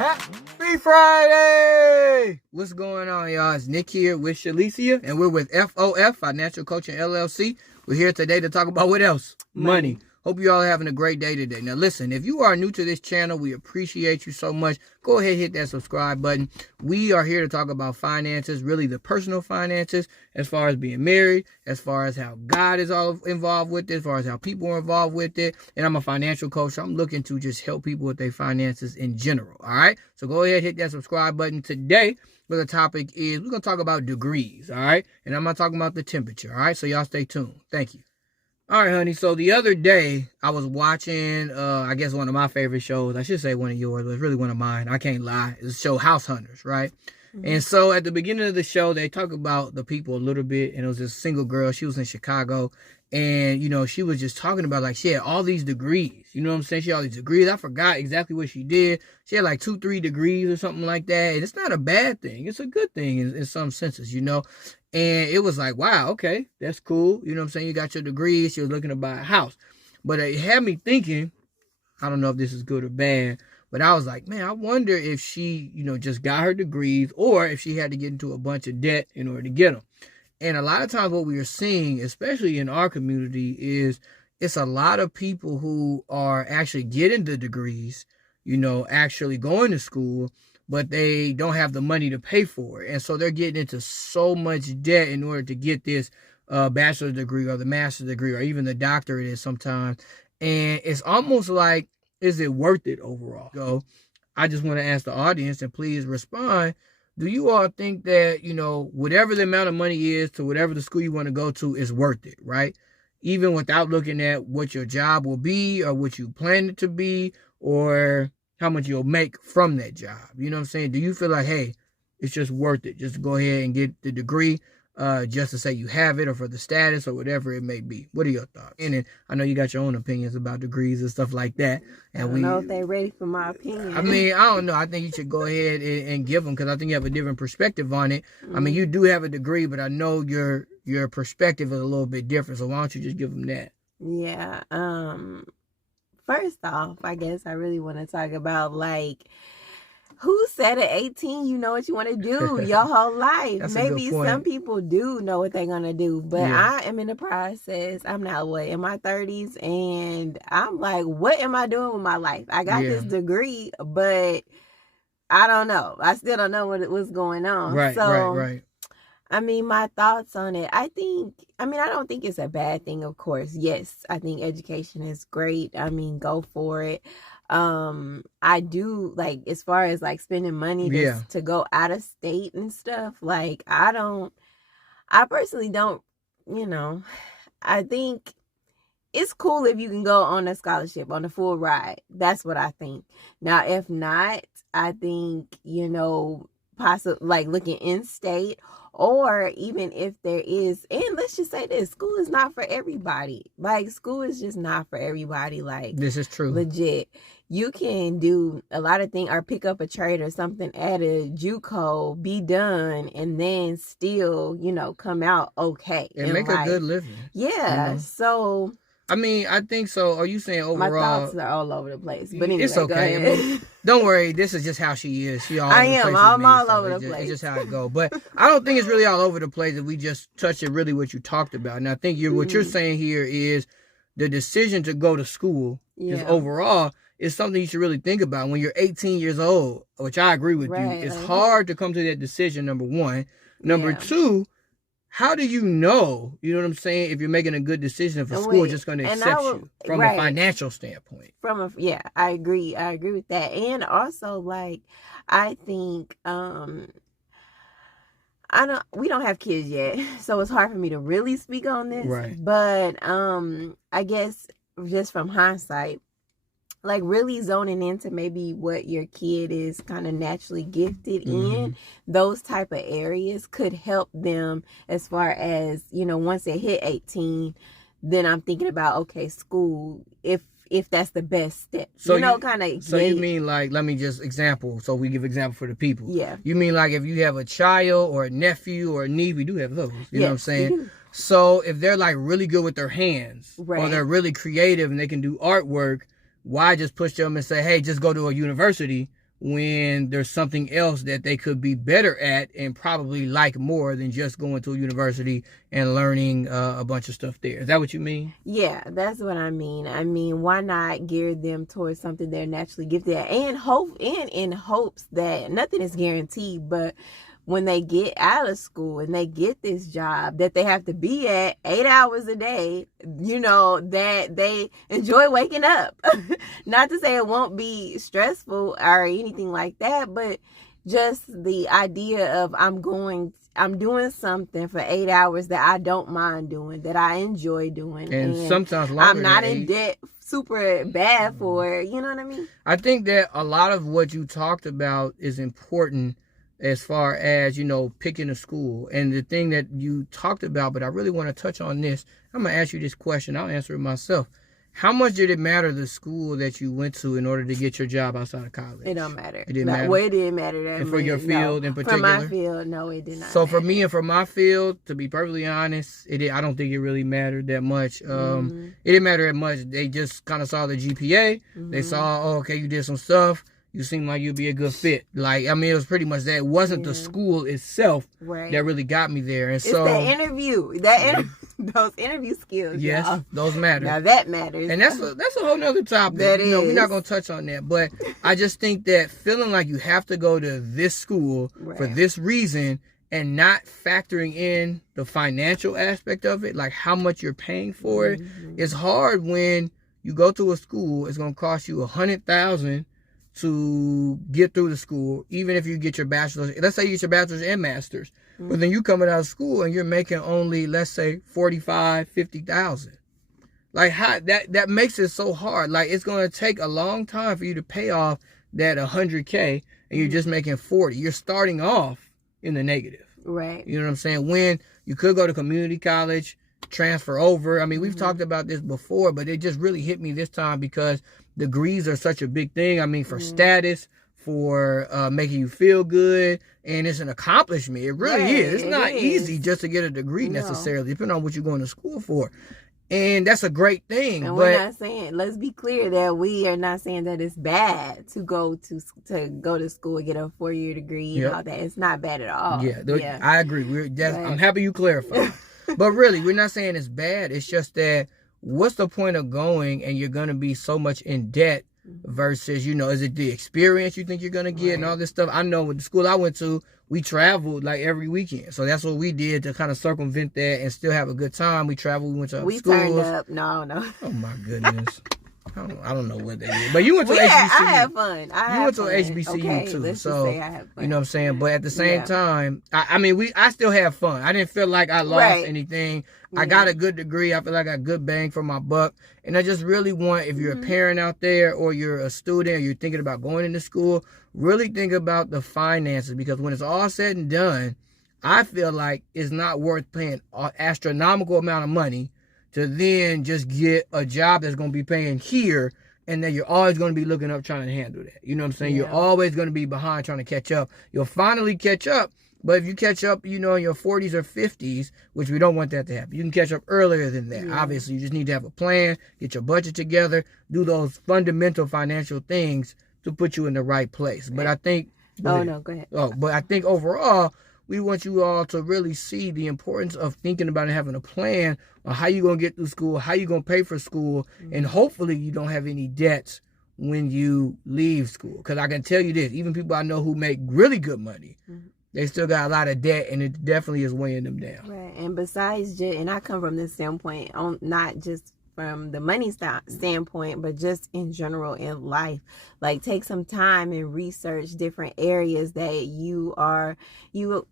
Happy Friday! What's going on, y'all? It's Nick here with Shalicia, and we're with F.O.F, Financial Coaching LLC. We're here today to talk about what else? Money. Hope you all are having a great day today. Now, listen, if you are new to this channel, we appreciate you so much. Go ahead and hit that subscribe button. We are here to talk about finances, really the personal finances, as far as being married, as far as how God is all involved with it, as far as how people are involved with it. And I'm a financial coach, so I'm looking to just help people with their finances in general, all right? So go ahead and hit that subscribe button. Today, the topic is we're going to talk about degrees, all right? And I'm not talking about the temperature, all right? So y'all stay tuned. Thank you. All right, honey. So the other day, I was watching, I guess one of my favorite shows. I should say one of yours, but it's really one of mine. I can't lie. It's the show House Hunters, right? Mm-hmm. And so at the beginning of the show, they talk about the people a little bit. And it was this single girl. She was in Chicago. And, you know, she was just talking about, like, she had all these degrees. You know what I'm saying? She had all these degrees. I forgot exactly what she did. She had like 2-3 degrees or something like that. And it's not a bad thing. It's a good thing in some senses, you know? And it was like, wow, okay, that's cool. You know what I'm saying? You got your degrees. She was looking to buy a house. But it had me thinking, I don't know if this is good or bad, but I was like, man, I wonder if she, you know, just got her degrees or if she had to get into a bunch of debt in order to get them. And a lot of times what we are seeing, especially in our community, is it's a lot of people who are actually getting the degrees, you know, actually going to school, but they don't have the money to pay for it. And so they're getting into so much debt in order to get this bachelor's degree or the master's degree or even the doctorate is sometimes. And it's almost like, is it worth it overall? So I just want to ask the audience, and please respond. Do you all think that, you know, whatever the amount of money is to whatever the school you want to go to is worth it, right? Even without looking at what your job will be or what you plan it to be or how much you'll make from that job. You know what I'm saying? Do you feel like, hey, it's just worth it just to go ahead and get the degree just to say you have it or for the status or whatever it may be? What are your thoughts? And I know you got your own opinions about degrees and stuff like that. And I don't know if they're ready for my opinion. I mean, I don't know. I think you should go ahead and give them because I think you have a different perspective on it. Mm-hmm. I mean, you do have a degree, but I know your perspective is a little bit different. So why don't you just give them that? Yeah. First off, I guess I really want to talk about, like, who said at 18 you know what you want to do your whole life? Maybe some people do know what they're going to do, but yeah. I am in the process. I'm now in my 30s, and I'm like, what am I doing with my life? I got this degree, but I don't know. I still don't know what's going on. Right. I mean, my thoughts on it, I don't think it's a bad thing, of course. Yes, I think education is great. I mean, go for it. I do, like, as far as like spending money to go out of state and stuff, like, I personally don't, you know, I think it's cool if you can go on a scholarship, on a full ride. That's what I think. Now, if not, I think, you know, possibly like looking in state, or even if there is, and let's just say this, school is not for everybody. Like, school is just not for everybody. Like, this is true. Legit. You can do a lot of things or pick up a trade or something at a JUCO, be done, and then still, you know, come out okay. And make a good living. Yeah. You know? So, I mean, I think so. Are you saying overall? My thoughts are all over the place. But anyway, it's okay. I mean, don't worry. This is just how she is. She all I'm all over the place. It's just how it goes. But I don't think it's really all over the place if we just touch it really what you talked about. And I think what you're saying here is the decision to go to school is overall is something you should really think about when you're 18 years old, which I agree with you. It's hard to come to that decision, number one. Number two, how do you know, you know what I'm saying, if you're making a good decision if a school is just going to accept you from a financial standpoint? I agree. I agree with that. And also, like, I think, we don't have kids yet, so it's hard for me to really speak on this. Right. But I guess just from hindsight, like, really zoning into maybe what your kid is kind of naturally gifted in, those type of areas could help them as far as, you know, once they hit 18, then I'm thinking about, okay, school, if that's the best step. So you know, kind of. So you mean, like, let me just example, so we give example for the people. Yeah. You mean like if you have a child or a nephew or a niece, we do have those, you know what I'm saying? So if they're like really good with their hands or they're really creative and they can do artwork, why just push them and say, hey, just go to a university when there's something else that they could be better at and probably like more than just going to a university and learning a bunch of stuff there. Is that what you mean? Yeah, that's what I mean. I mean, why not gear them towards something they're naturally gifted at, and in hopes that nothing is guaranteed, but when they get out of school and they get this job that they have to be at 8 hours a day, that they enjoy waking up. Not to say it won't be stressful or anything like that, but just the idea of I'm doing something for 8 hours that I don't mind doing, that I enjoy doing. And sometimes longer. I'm not in debt super bad for it. You know what I mean? I think that a lot of what you talked about is important as far as, picking a school. And the thing that you talked about, but I really want to touch on this. I'm going to ask you this question. I'll answer it myself. How much did it matter the school that you went to in order to get your job outside of college? It don't matter. It didn't matter? Well, it didn't matter that much. And for your field in particular? For my field, no, it did not So matter. for me and for my field, to be perfectly honest, I don't think it really mattered that much. It didn't matter that much. They just kind of saw the GPA. They saw, okay, you did some stuff. You seem like you'd be a good fit. It was pretty much that. It wasn't the school itself that really got me there. And it's the interview. Those interview skills. Yes, y'all. Those matter. Now that matters. And that's a whole nother topic. That is. We're not going to touch on that. But I just think that feeling like you have to go to this school for this reason and not factoring in the financial aspect of it, like how much you're paying for it, it's hard when you go to a school. It's going to cost you $100,000 to get through the school, even if you get your bachelor's. Let's say you get your bachelor's and master's, but then you coming out of school and you're making only, let's say, $45,000-$50,000. Like that makes it so hard. Like it's going to take a long time for you to pay off that $100K, and you're just making $40,000. You're starting off in the negative. Right. You know what I'm saying? When you could go to community college, transfer over. I mean, we've talked about this before, but it just really hit me this time because degrees are such a big thing. I mean, for status, for making you feel good, and it's an accomplishment. It really is. It's not easy just to get a degree necessarily, depending on what you're going to school for. And that's a great thing. And we're not saying, let's be clear that we are not saying that it's bad to go to school and get a 4-year degree and all that. It's not bad at all. Yeah. I agree. I'm happy you clarified. But really, we're not saying it's bad. It's just that what's the point of going and you're going to be so much in debt versus, is it the experience you think you're going to get and all this stuff? I know with the school I went to, we traveled like every weekend. So that's what we did to kind of circumvent that and still have a good time. We traveled. We went to other schools. We turned up. No. Oh, my goodness. I don't know what they did. But you went to HBCU. I had fun. You went to HBCU too. So, I had fun. You know what I'm saying? But at the same time, I still had fun. I didn't feel like I lost anything. I got a good degree. I feel like I got good bang for my buck. And I just really want, if you're a parent out there or you're a student or you're thinking about going into school, really think about the finances, because when it's all said and done, I feel like it's not worth paying an astronomical amount of money to then just get a job that's going to be paying here, and then you're always going to be looking up trying to handle that. You know what I'm saying? Yeah. You're always going to be behind trying to catch up. You'll finally catch up, but if you catch up, in your 40s or 50s, which we don't want that to happen, you can catch up earlier than that. Yeah. Obviously, you just need to have a plan, get your budget together, do those fundamental financial things to put you in the right place. But I think... Go ahead. But I think overall, we want you all to really see the importance of thinking about and having a plan on how you're going to get through school, how you're going to pay for school, and hopefully you don't have any debts when you leave school. Because I can tell you this, even people I know who make really good money, they still got a lot of debt, and it definitely is weighing them down. Right. And besides, and I come from this standpoint, not just from the money standpoint, but just in general in life. Like, take some time and research different areas that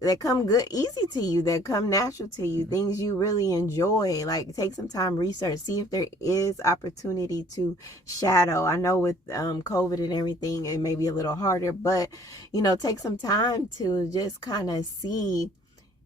that come easy to you, that come natural to you, things you really enjoy. Like, take some time, research, see if there is opportunity to shadow. I know with COVID and everything, it may be a little harder, but take some time to just kind of see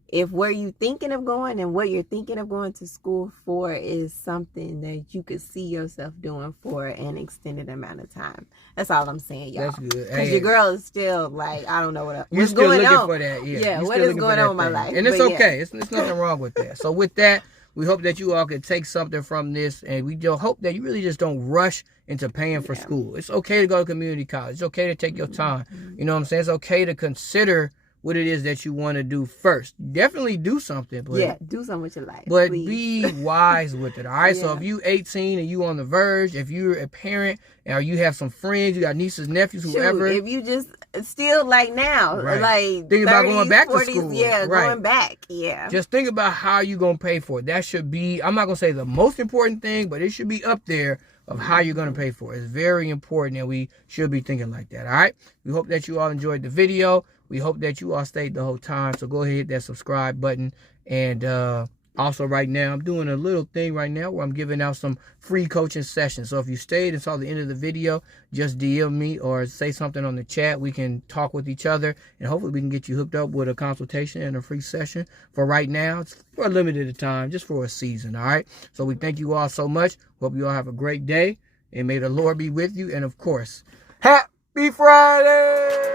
if where you're thinking of going and what you're thinking of going to school for is something that you could see yourself doing for an extended amount of time. That's all I'm saying, y'all. That's good. Because your girl is still like, I don't know what's you're still going looking on. For that, Yeah, what is going on in my life? And it's okay. It's nothing wrong with that. So with that, We hope that you all can take something from this, and we do hope that you really just don't rush into paying for school. It's okay to go to community college. It's okay to take your time. You know what I'm saying? It's okay to consider what it is that you want to do first. Definitely do something. But, do something with your life. But please. be wise with it, all right? So if you 18 and you on the verge, if you're a parent or you have some friends, you got nieces, nephews, whoever. If you just still like now, like think about going back 40s, to school. Going back. Just think about how you're going to pay for it. That should be, I'm not going to say the most important thing, but it should be up there of how you're going to pay for it. It's very important, and we should be thinking like that, all right? We hope that you all enjoyed the video. We hope that you all stayed the whole time. So go ahead, hit that subscribe button. And also right now, I'm doing a little thing right now where I'm giving out some free coaching sessions. So if you stayed and saw the end of the video, just DM me or say something on the chat. We can talk with each other, and hopefully we can get you hooked up with a consultation and a free session. For right now, it's for a limited time, just for a season, all right? So we thank you all so much. Hope you all have a great day, and may the Lord be with you. And of course, happy Friday!